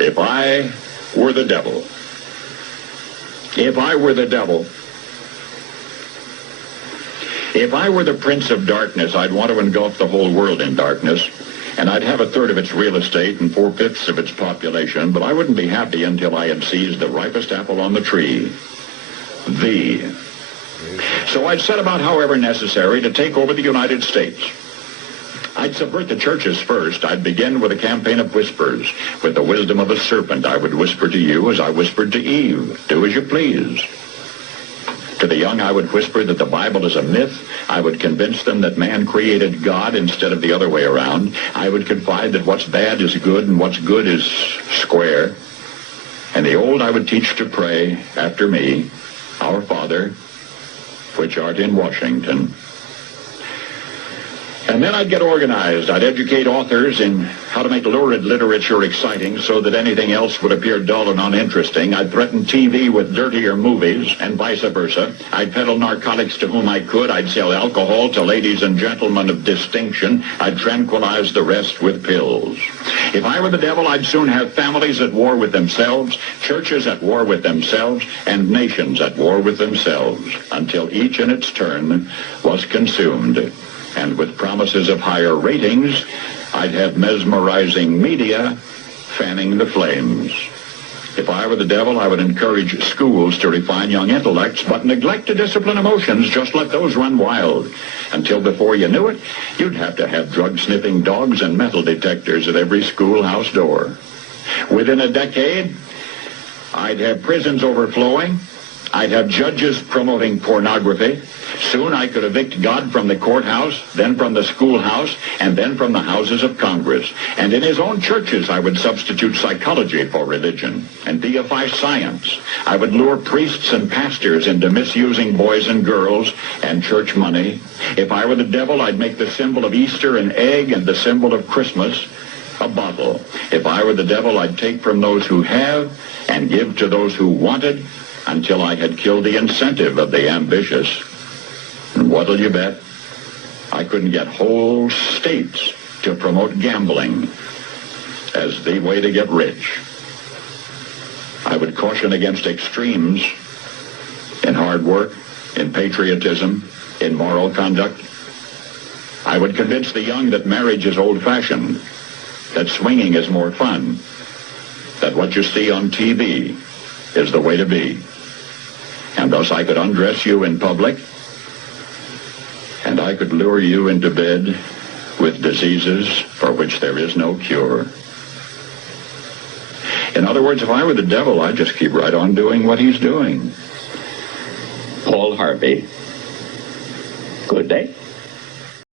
If I were the devil, if I were the devil, if I were the prince of darkness, I'd want to engulf the whole world in darkness, and I'd have a third of its real estate and 4/5 of its population, but I wouldn't be happy until I had seized the ripest apple on the tree, thee. So I'd set about, however necessary, to take over the United States. I'd subvert the churches first. I'd begin with a campaign of whispers. With the wisdom of a serpent, I would whisper to you as I whispered to Eve, do as you please. To the young, I would whisper that the Bible is a myth. I would convince them that man created God instead of the other way around. I would confide that what's bad is good and what's good is square. And the old I would teach to pray after me, Our Father, which art in Washington. And then I'd get organized. I'd educate authors in how to make lurid literature exciting so that anything else would appear dull and uninteresting. I'd threaten TV with dirtier movies and vice versa. I'd peddle narcotics to whom I could. I'd sell alcohol to ladies and gentlemen of distinction. I'd tranquilize the rest with pills. If I were the devil, I'd soon have families at war with themselves, churches at war with themselves, and nations at war with themselves, until each in its turn was consumed. And with promises of higher ratings, I'd have mesmerizing media fanning the flames. If I were the devil, I would encourage schools to refine young intellects, but neglect to discipline emotions. Just let those run wild. Until before you knew it, you'd have to have drug-sniffing dogs and metal detectors at every schoolhouse door. Within a decade, I'd have prisons overflowing. I'd have judges promoting pornography. Soon I could evict God from the courthouse, then from the schoolhouse, and then from the houses of Congress. And in his own churches, I would substitute psychology for religion and deify science. I would lure priests and pastors into misusing boys and girls and church money. If I were the devil, I'd make the symbol of Easter an egg and the symbol of Christmas a bottle. If I were the devil, I'd take from those who have and give to those who wanted, until I had killed the incentive of the ambitious. And what'll you bet? I couldn't get whole states to promote gambling as the way to get rich. I would caution against extremes in hard work, in patriotism, in moral conduct. I would convince the young that marriage is old-fashioned, that swinging is more fun, that what you see on TV is the way to be. And thus I could undress you in public, and I could lure you into bed with diseases for which there is no cure. In other words, if I were the devil, I'd just keep right on doing what he's doing. Paul Harvey. Good day.